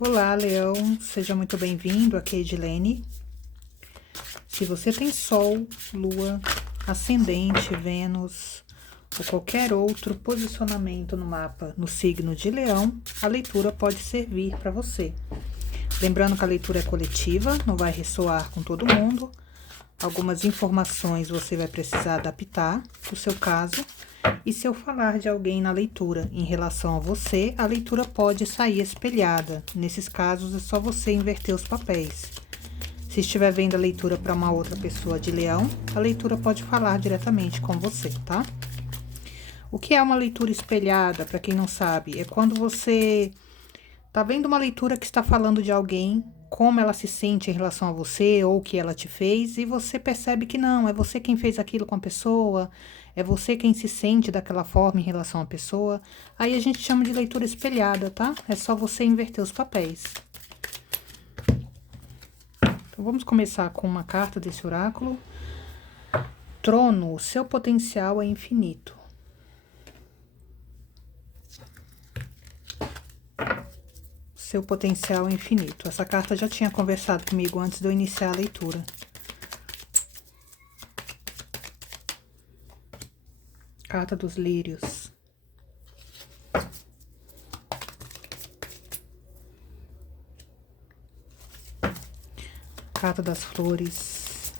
Olá, Leão, seja muito bem-vindo. Aqui é Edilene. Se você tem Sol, Lua, Ascendente, Vênus ou qualquer outro posicionamento no mapa no signo de Leão, a leitura pode servir para você. Lembrando que a leitura é coletiva, não vai ressoar com todo mundo. Algumas informações você vai precisar adaptar para o seu caso. E se eu falar de alguém na leitura em relação a você, a leitura pode sair espelhada. Nesses casos, é só você inverter os papéis. Se estiver vendo a leitura para uma outra pessoa de Leão, a leitura pode falar diretamente com você, tá? O que é uma leitura espelhada, para quem não sabe? É quando você tá vendo uma leitura que está falando de alguém, como ela se sente em relação a você ou o que ela te fez, e você percebe que não, é você quem fez aquilo com a pessoa, é você quem se sente daquela forma em relação à pessoa. Aí a gente chama de leitura espelhada, tá? É só você inverter os papéis. Então vamos começar com uma carta desse oráculo. Trono, seu potencial é infinito. Seu potencial é infinito. Essa carta já tinha conversado comigo antes de eu iniciar a leitura. Carta dos lírios. Carta das flores.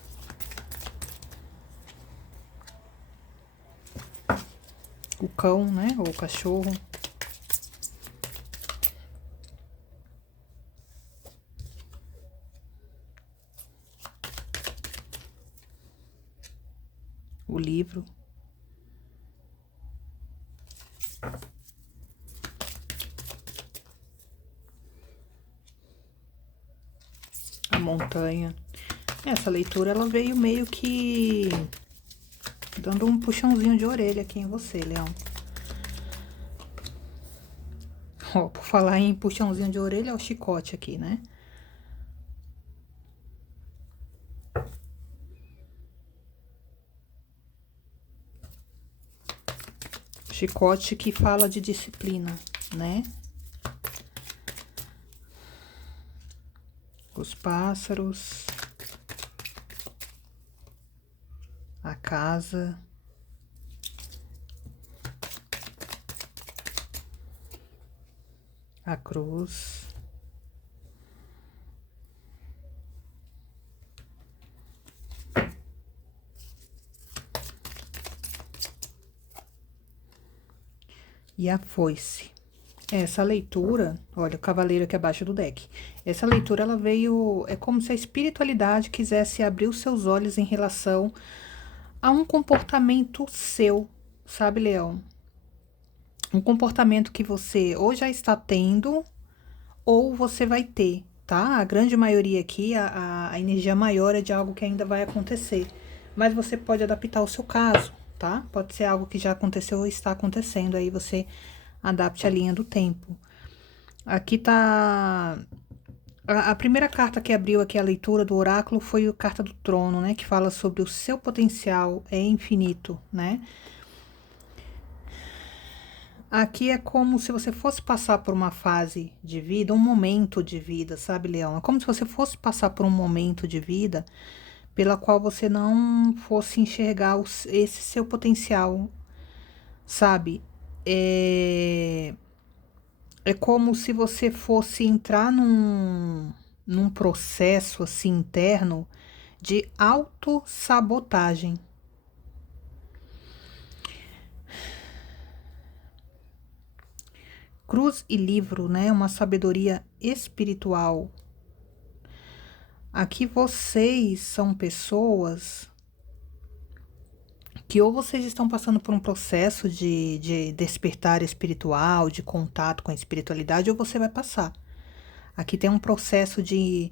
O cão, né? Ou o cachorro. O livro. A montanha. Essa leitura, ela veio meio que dando um puxãozinho de orelha aqui em você, Leão. Ó, por falar em puxãozinho de orelha, é o chicote aqui, né? Chicote que fala de disciplina, né? Os pássaros. A casa. A cruz. E a foice. Essa leitura, olha, o cavaleiro aqui abaixo do deck. Essa leitura, ela veio, é como se a espiritualidade quisesse abrir os seus olhos em relação a um comportamento seu, sabe, Leão? Um comportamento que você ou já está tendo, ou você vai ter, tá? A grande maioria aqui, a energia maior é de algo que ainda vai acontecer. Mas você pode adaptar o seu caso, tá? Pode ser algo que já aconteceu ou está acontecendo, aí você adapte a linha do tempo. Aqui tá... A primeira carta que abriu aqui a leitura do oráculo foi a carta do trono, né? Que fala sobre o seu potencial é infinito, né? Aqui é como se você fosse passar por uma fase de vida, um momento de vida, sabe, Leão? É como se você fosse passar por um momento de vida pela qual você não fosse enxergar esse seu potencial, sabe? É como se você fosse entrar num processo assim interno de autossabotagem. Cruz e livro, né? Uma sabedoria espiritual. Aqui vocês são pessoas que ou vocês estão passando por um processo de despertar espiritual, de contato com a espiritualidade, ou você vai passar. Aqui tem um processo de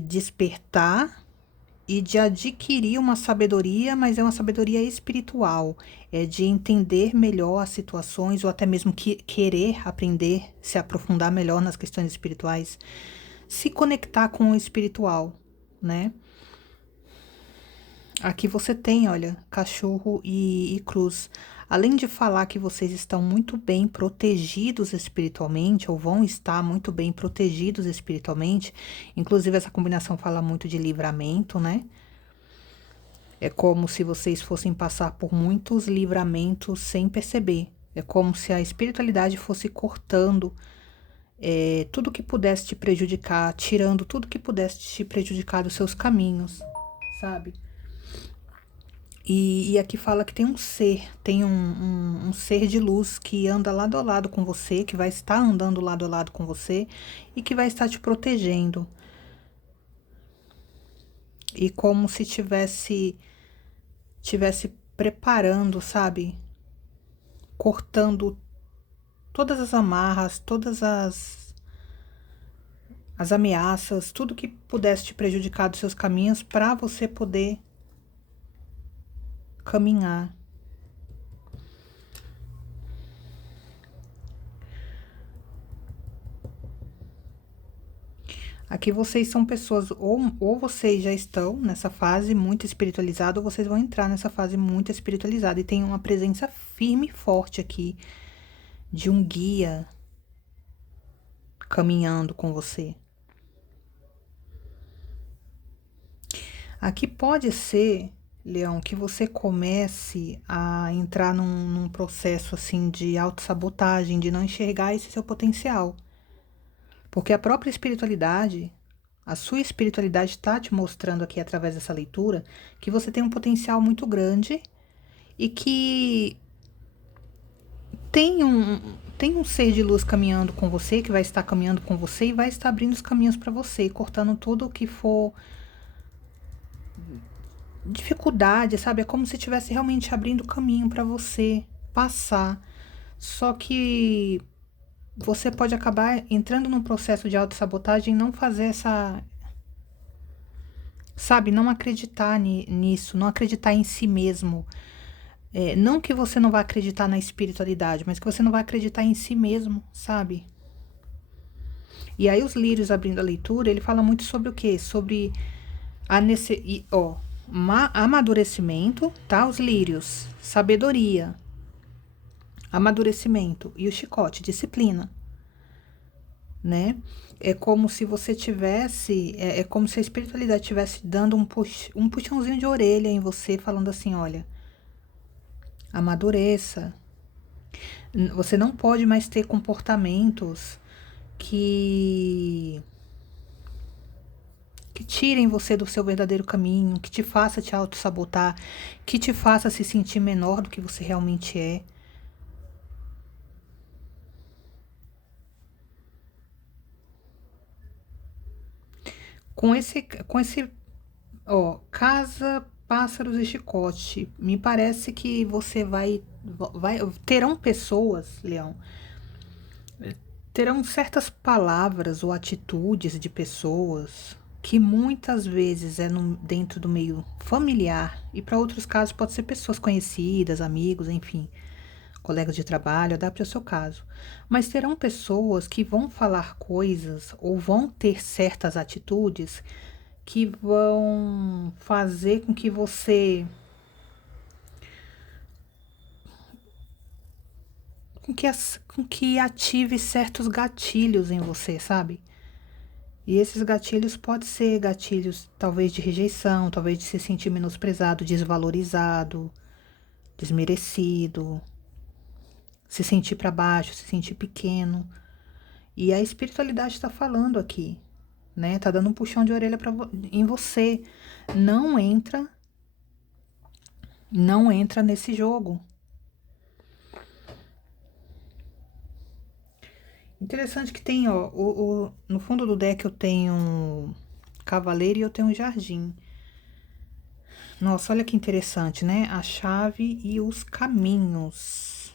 despertar e de adquirir uma sabedoria, mas é uma sabedoria espiritual. É de entender melhor as situações, ou até mesmo querer aprender, se aprofundar melhor nas questões espirituais, se conectar com o espiritual, né? Aqui você tem, olha, cachorro e cruz. além de falar que vocês estão muito bem protegidos espiritualmente, ou vão estar muito bem protegidos espiritualmente, inclusive essa combinação fala muito de livramento, né? É como se vocês fossem passar por muitos livramentos sem perceber. É como se a espiritualidade fosse cortando tudo que pudesse te prejudicar, tirando tudo que pudesse te prejudicar dos seus caminhos, sabe? E aqui fala que tem um ser, tem um ser de luz que anda lado a lado com você, que vai estar andando lado a lado com você e que vai estar te protegendo. E como se tivesse preparando, sabe? Cortando todas as amarras, todas as ameaças, tudo que pudesse te prejudicar dos seus caminhos para você poder caminhar. Aqui vocês são pessoas, ou vocês já estão nessa fase muito espiritualizada, ou vocês vão entrar nessa fase muito espiritualizada. E tem uma presença firme e forte aqui de um guia caminhando com você. Aqui pode ser, Leão, que você comece a entrar num processo assim de autossabotagem, de não enxergar esse seu potencial. Porque a própria espiritualidade, a sua espiritualidade está te mostrando aqui através dessa leitura que você tem um potencial muito grande e que tem um ser de luz caminhando com você, que vai estar caminhando com você e vai estar abrindo os caminhos para você, cortando tudo o que for dificuldade, sabe? É como se estivesse realmente abrindo o caminho para você passar. Só que você pode acabar entrando num processo de autossabotagem e não fazer essa. Sabe? Não acreditar nisso, não acreditar em si mesmo. Não que você não vai acreditar na espiritualidade, mas que você não vai acreditar em si mesmo, sabe? E aí os lírios abrindo a leitura, ele fala muito sobre o quê? Sobre amadurecimento, tá? Os lírios, sabedoria, amadurecimento e o chicote, disciplina, né? É como se você tivesse, é como se a espiritualidade estivesse dando um puxãozinho de orelha em você, falando assim, olha, amadureça. Você não pode mais ter comportamentos que tirem você do seu verdadeiro caminho, que te faça te auto-sabotar, que te faça se sentir menor do que você realmente é. Com esse, casa, pássaros e chicote, me parece que você terão pessoas, Leão, terão certas palavras ou atitudes de pessoas que muitas vezes dentro do meio familiar e para outros casos pode ser pessoas conhecidas, amigos, enfim, colegas de trabalho, adapte ao seu caso. Mas terão pessoas que vão falar coisas ou vão ter certas atitudes que vão fazer com que você com que ative certos gatilhos em você, sabe? E esses gatilhos podem ser gatilhos talvez de rejeição, talvez de se sentir menosprezado, desvalorizado, desmerecido, se sentir para baixo, se sentir pequeno. E a espiritualidade está falando aqui, né? Tá dando um puxão de orelha em você. Não entra nesse jogo. Interessante que tem, ó, no fundo do deck eu tenho cavaleiro e eu tenho jardim. Nossa, olha que interessante, né? A chave e os caminhos.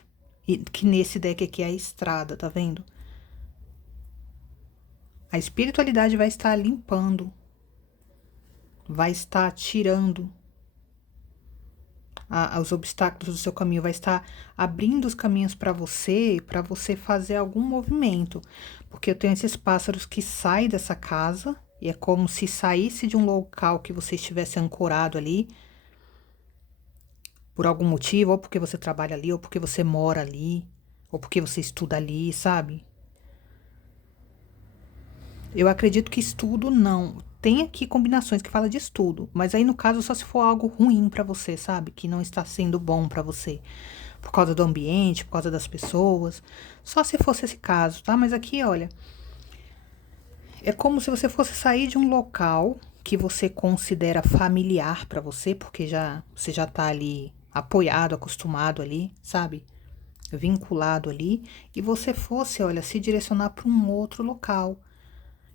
Que nesse deck aqui é a estrada, tá vendo? A espiritualidade vai estar limpando, vai estar tirando os obstáculos do seu caminho, vai estar abrindo os caminhos para você fazer algum movimento. Porque eu tenho esses pássaros que saem dessa casa, e é como se saísse de um local que você estivesse ancorado ali, por algum motivo, ou porque você trabalha ali, ou porque você mora ali, ou porque você estuda ali, sabe? Eu acredito que estudo não. Tem aqui combinações que fala de estudo, mas aí no caso só se for algo ruim pra você, sabe? Que não está sendo bom pra você, por causa do ambiente, por causa das pessoas. Só se fosse esse caso, tá? Mas aqui, olha, é como se você fosse sair de um local que você considera familiar pra você, porque você já tá ali apoiado, acostumado ali, sabe? Vinculado ali, e você fosse, olha, se direcionar para um outro local.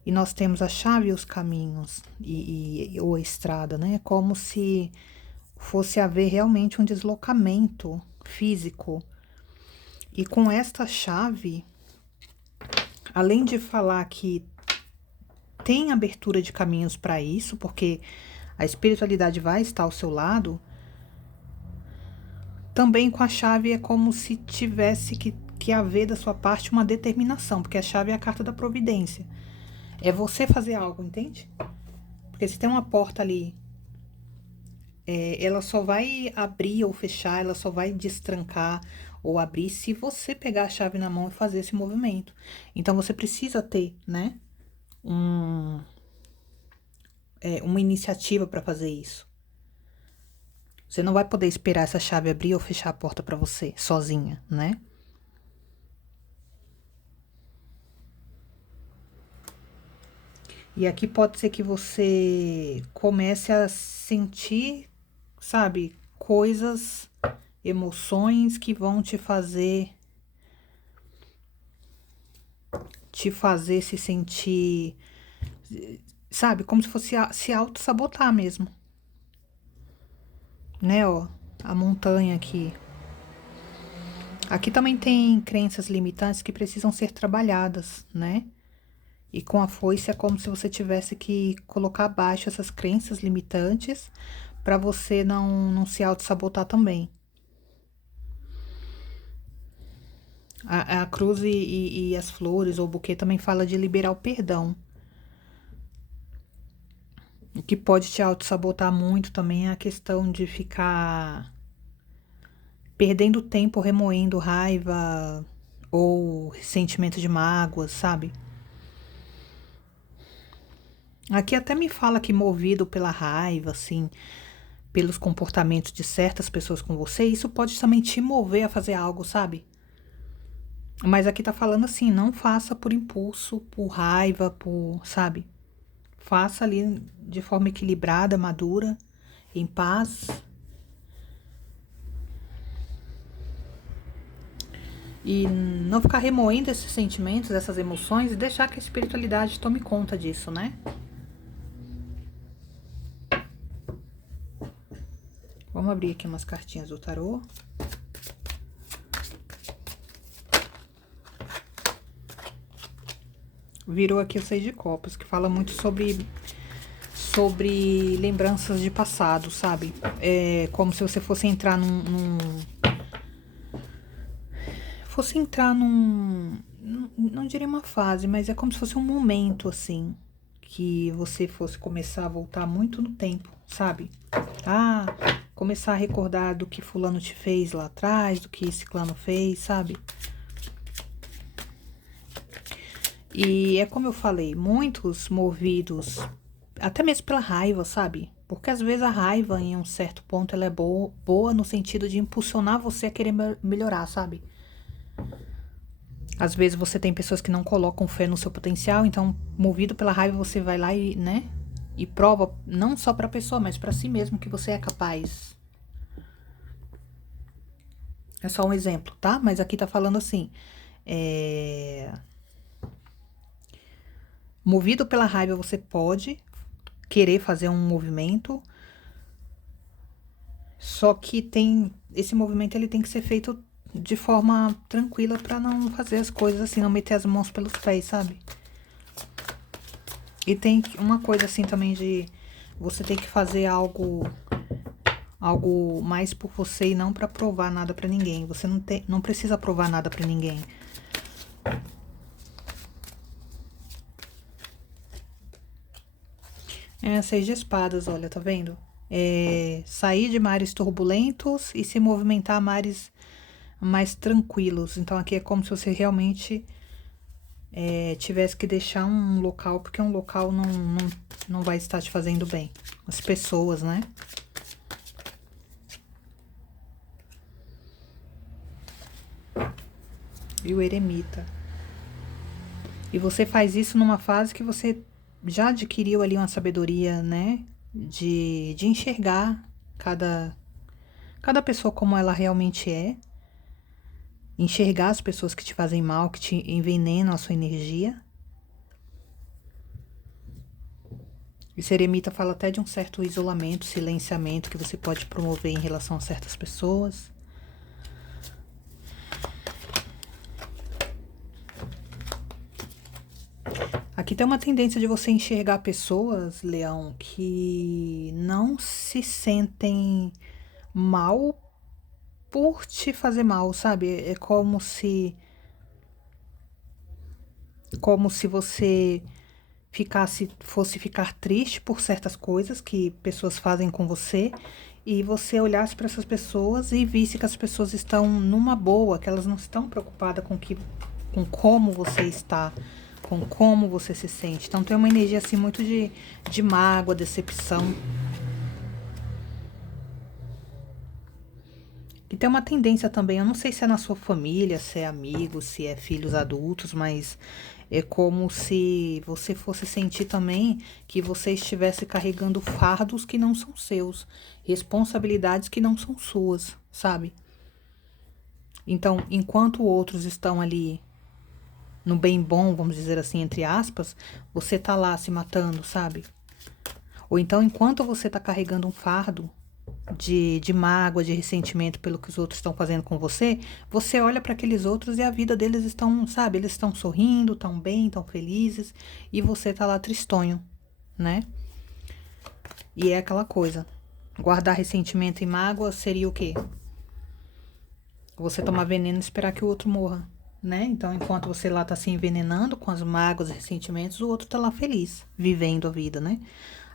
E nós temos a chave e os caminhos, ou a estrada, né? Como se fosse haver realmente um deslocamento físico. E com esta chave, além de falar que tem abertura de caminhos para isso, porque a espiritualidade vai estar ao seu lado, também com a chave é como se tivesse que haver da sua parte uma determinação, porque a chave é a carta da providência. É você fazer algo, entende? Porque se tem uma porta ali, ela só vai abrir ou fechar, ela só vai destrancar ou abrir se você pegar a chave na mão e fazer esse movimento. Então você precisa ter, né, uma iniciativa para fazer isso. Você não vai poder esperar essa chave abrir ou fechar a porta para você sozinha, né? E aqui pode ser que você comece a sentir, sabe, coisas, emoções que vão te fazer se sentir, sabe, como se fosse se auto-sabotar mesmo. Né, ó, a montanha aqui. Aqui também tem crenças limitantes que precisam ser trabalhadas, né? E com a foice é como se você tivesse que colocar abaixo essas crenças limitantes para você não se auto-sabotar também. A cruz e as flores ou o buquê também fala de liberar o perdão. O que pode te auto-sabotar muito também é a questão de ficar perdendo tempo remoendo raiva ou sentimento de mágoa, sabe? Aqui até me fala que movido pela raiva, assim, pelos comportamentos de certas pessoas com você, isso pode também te mover a fazer algo, sabe? Mas aqui tá falando assim, não faça por impulso, por raiva, sabe? Faça ali de forma equilibrada, madura, em paz. E não ficar remoendo esses sentimentos, essas emoções e deixar que a espiritualidade tome conta disso, né? Vamos abrir aqui umas cartinhas do tarô. Virou aqui o 6 de copas, que fala muito sobre lembranças de passado, sabe? É como se você fosse entrar não diria uma fase, mas é como se fosse um momento, assim, que você fosse começar a voltar muito no tempo, sabe? Ah, começar a recordar do que fulano te fez lá atrás, do que ciclano fez, sabe? E é como eu falei, muitos movidos até mesmo pela raiva, sabe? Porque às vezes a raiva, em um certo ponto, ela é boa no sentido de impulsionar você a querer melhorar, sabe? Às vezes você tem pessoas que não colocam fé no seu potencial, então, movido pela raiva, você vai lá e, né? E prova, não só pra pessoa, mas pra si mesmo que você é capaz. É só um exemplo, tá? Mas aqui tá falando assim, movido pela raiva, você pode querer fazer um movimento, só que esse movimento ele tem que ser feito de forma tranquila pra não fazer as coisas assim, não meter as mãos pelos pés, sabe? E tem uma coisa assim também de você ter que fazer algo mais por você e não pra provar nada pra ninguém. Você não precisa provar nada pra ninguém. É, 6 de espadas, olha, tá vendo? sair de mares turbulentos e se movimentar a mares mais tranquilos. Então, aqui é como se você realmente tivesse que deixar um local, porque um local não vai estar te fazendo bem. As pessoas, né? E o eremita. E você faz isso numa fase que você já adquiriu ali uma sabedoria, né? De enxergar cada pessoa como ela realmente é. Enxergar as pessoas que te fazem mal, que te envenenam a sua energia. Esse eremita fala até de um certo isolamento, silenciamento que você pode promover em relação a certas pessoas. Aqui tem uma tendência de você enxergar pessoas, Leão, que não se sentem mal por te fazer mal, sabe? É como se você fosse ficar triste por certas coisas que pessoas fazem com você e você olhasse para essas pessoas e visse que as pessoas estão numa boa, que elas não estão preocupadas com como você está, com como você se sente. Então tem uma energia assim muito de mágoa, decepção. E tem uma tendência também, eu não sei se é na sua família, se é amigo, se é filhos adultos, mas é como se você fosse sentir também que você estivesse carregando fardos que não são seus, responsabilidades que não são suas, sabe? Então, enquanto outros estão ali no bem bom, vamos dizer assim, entre aspas, você tá lá se matando, sabe? Ou então, enquanto você tá carregando um fardo de mágoa, de ressentimento pelo que os outros estão fazendo com você, você olha para aqueles outros e a vida deles estão, sabe, eles estão sorrindo, estão bem, estão felizes, e você tá lá tristonho, né? E é aquela coisa. Guardar ressentimento e mágoa seria o quê? Você tomar veneno e esperar que o outro morra, né? Então, enquanto você lá tá se envenenando com as mágoas e ressentimentos, o outro tá lá feliz, vivendo a vida, né?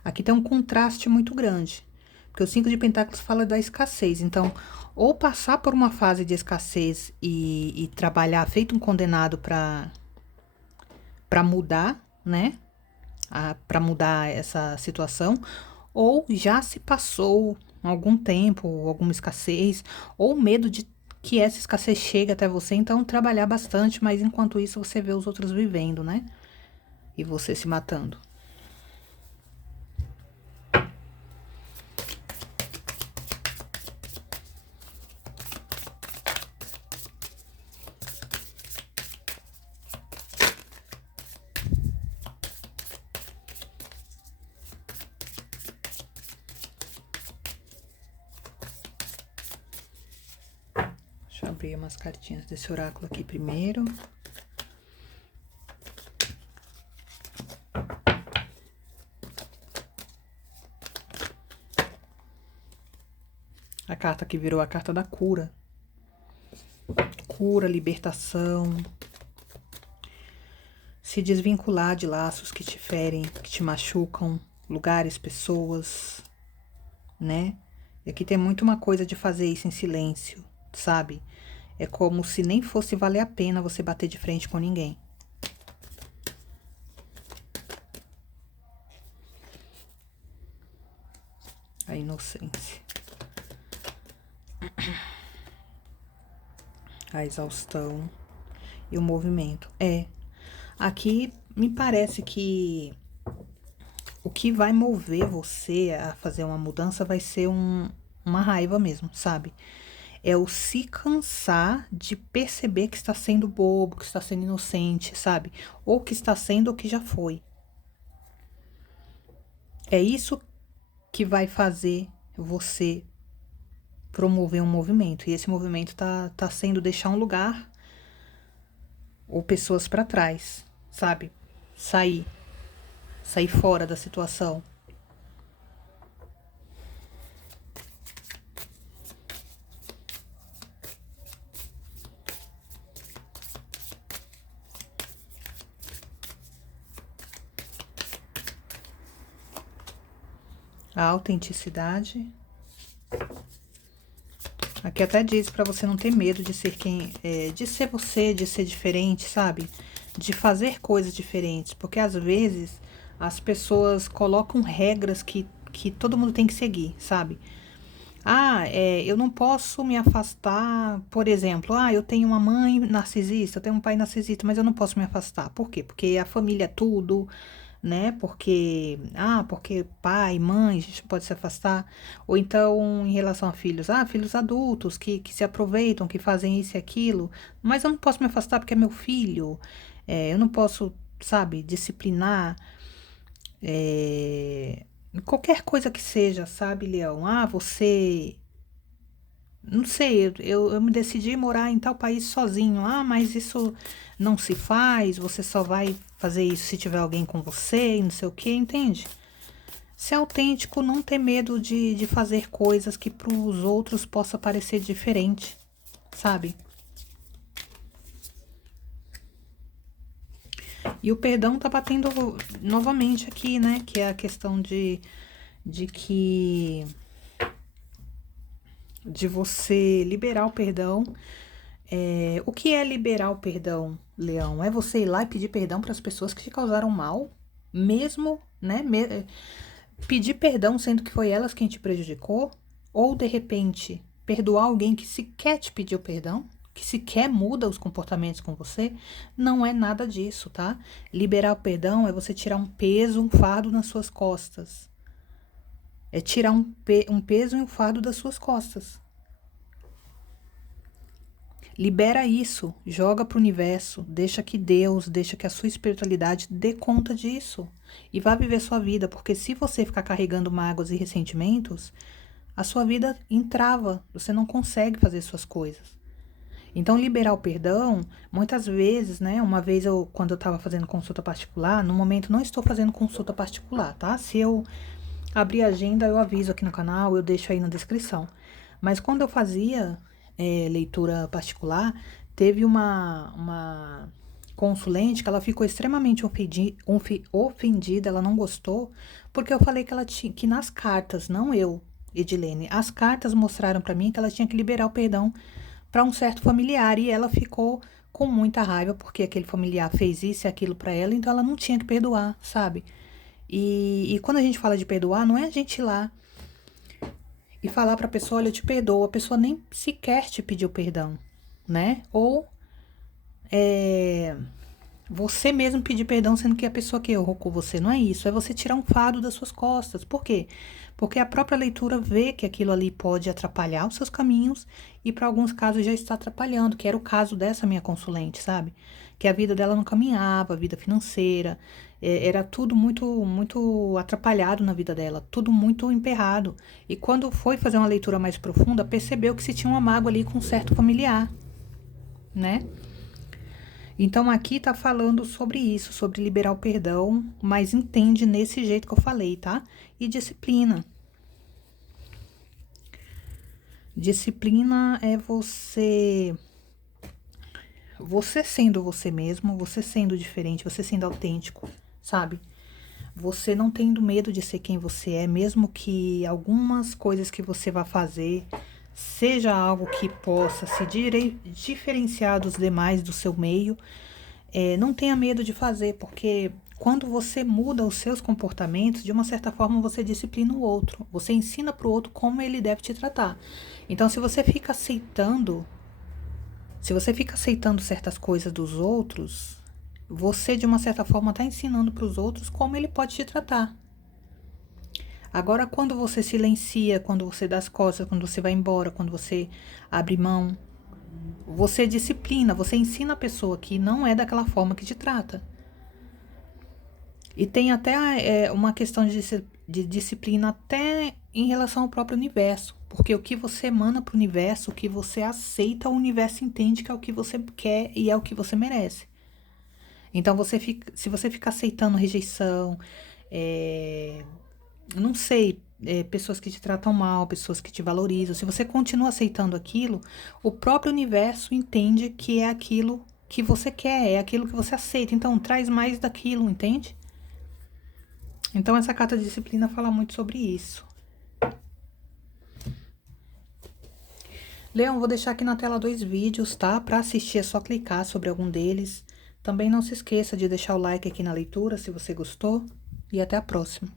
Aqui tem um contraste muito grande. Porque o 5 de Pentáculos fala da escassez. Então, ou passar por uma fase de escassez e trabalhar feito um condenado para mudar, né? Para mudar essa situação, ou já se passou algum tempo, alguma escassez, ou medo de que essa escassez chegue até você, então trabalhar bastante, mas enquanto isso você vê os outros vivendo, né? E você se matando. Deixa eu abrir umas cartinhas desse oráculo aqui primeiro. A carta que virou a carta da cura. Cura, libertação. Se desvincular de laços que te ferem, que te machucam, lugares, pessoas, né? E aqui tem muito uma coisa de fazer isso em silêncio, sabe? É como se nem fosse valer a pena você bater de frente com ninguém. A inocência. A exaustão e o movimento. Aqui me parece que o que vai mover você a fazer uma mudança vai ser uma raiva mesmo, sabe? É o se cansar de perceber que está sendo bobo, que está sendo inocente, sabe? Ou que está sendo ou que já foi. É isso que vai fazer você promover um movimento. E esse movimento tá sendo deixar um lugar ou pessoas para trás, sabe? Sair fora da situação. A autenticidade. Aqui até diz pra você não ter medo de ser de ser você, de ser diferente, sabe? De fazer coisas diferentes, porque às vezes as pessoas colocam regras que todo mundo tem que seguir, sabe? Eu não posso me afastar, por exemplo, eu tenho uma mãe narcisista, eu tenho um pai narcisista, mas eu não posso me afastar. Por quê? Porque a família é tudo, né? Porque pai, mãe, a gente pode se afastar. Ou então, em relação a filhos, filhos adultos que se aproveitam, que fazem isso e aquilo, mas eu não posso me afastar porque é meu filho. Eu não posso, sabe, disciplinar. é, Qualquer coisa que seja, sabe, Leão? Você. Não sei, eu me decidi morar em tal país sozinho. Mas isso não se faz, você só vai fazer isso se tiver alguém com você e não sei o que, entende? Ser autêntico, não ter medo de fazer coisas que para os outros possa parecer diferente, sabe? E o perdão tá batendo novamente aqui, né? Que é a questão de que de você liberar o perdão. O que é liberar o perdão, Leão? É você ir lá e pedir perdão para as pessoas que te causaram mal, mesmo, né? Pedir perdão sendo que foi elas quem te prejudicou, ou de repente perdoar alguém que sequer te pediu perdão, que sequer muda os comportamentos com você, não é nada disso, tá? Liberar o perdão é você tirar um peso, um fardo nas suas costas. É tirar um peso e um fardo das suas costas. Libera isso, joga pro universo, deixa que Deus, deixa que a sua espiritualidade dê conta disso. E vá viver sua vida, porque se você ficar carregando mágoas e ressentimentos, a sua vida entrava, você não consegue fazer suas coisas. Então, liberar o perdão, muitas vezes, né? Uma vez quando eu estava fazendo consulta particular, no momento não estou fazendo consulta particular, tá? Se eu abrir a agenda, eu aviso aqui no canal, eu deixo aí na descrição. Mas quando eu fazia leitura particular, teve uma consulente que ela ficou extremamente ofendida, ela não gostou, porque eu falei que ela tinha que nas cartas, não eu, Edilene, as cartas mostraram para mim que ela tinha que liberar o perdão para um certo familiar e ela ficou com muita raiva porque aquele familiar fez isso e aquilo para ela, então ela não tinha que perdoar, sabe? E quando a gente fala de perdoar, não é a gente ir lá e falar pra pessoa, olha, eu te perdoo, a pessoa nem sequer te pediu perdão, né? Ou você mesmo pedir perdão, sendo que a pessoa que errou com você, não é isso, é você tirar um fardo das suas costas. Por quê? Porque a própria leitura vê que aquilo ali pode atrapalhar os seus caminhos e para alguns casos já está atrapalhando, que era o caso dessa minha consulente, sabe? Que a vida dela não caminhava, a vida financeira, era tudo muito atrapalhado na vida dela, tudo muito emperrado. E quando foi fazer uma leitura mais profunda, percebeu que se tinha uma mágoa ali com um certo familiar, né? Então aqui tá falando sobre isso, sobre liberar o perdão, mas entende nesse jeito que eu falei, tá? E disciplina. Disciplina é você sendo você mesmo, você sendo diferente, você sendo autêntico, sabe? Você não tendo medo de ser quem você é, mesmo que algumas coisas que você vá fazer seja algo que possa se diferenciar dos demais do seu meio. Não tenha medo de fazer, porque quando você muda os seus comportamentos, de uma certa forma você disciplina o outro. Você ensina para o outro como ele deve te tratar. Então, se você fica aceitando certas coisas dos outros, você de uma certa forma está ensinando para os outros como ele pode te tratar. Agora, quando você silencia, quando você dá as costas, quando você vai embora, quando você abre mão, você disciplina, você ensina a pessoa que não é daquela forma que te trata. E tem até uma questão de disciplina até em relação ao próprio universo. Porque o que você emana para o universo, o que você aceita, o universo entende que é o que você quer e é o que você merece. Então, se você fica aceitando rejeição, não sei, pessoas que te tratam mal, pessoas que te valorizam, se você continua aceitando aquilo, o próprio universo entende que é aquilo que você quer, é aquilo que você aceita. Então, traz mais daquilo, entende? Então, essa carta de disciplina fala muito sobre isso. Leão, vou deixar aqui na tela 2 vídeos, tá? Para assistir é só clicar sobre algum deles. Também não se esqueça de deixar o like aqui na leitura, se você gostou. E até a próxima.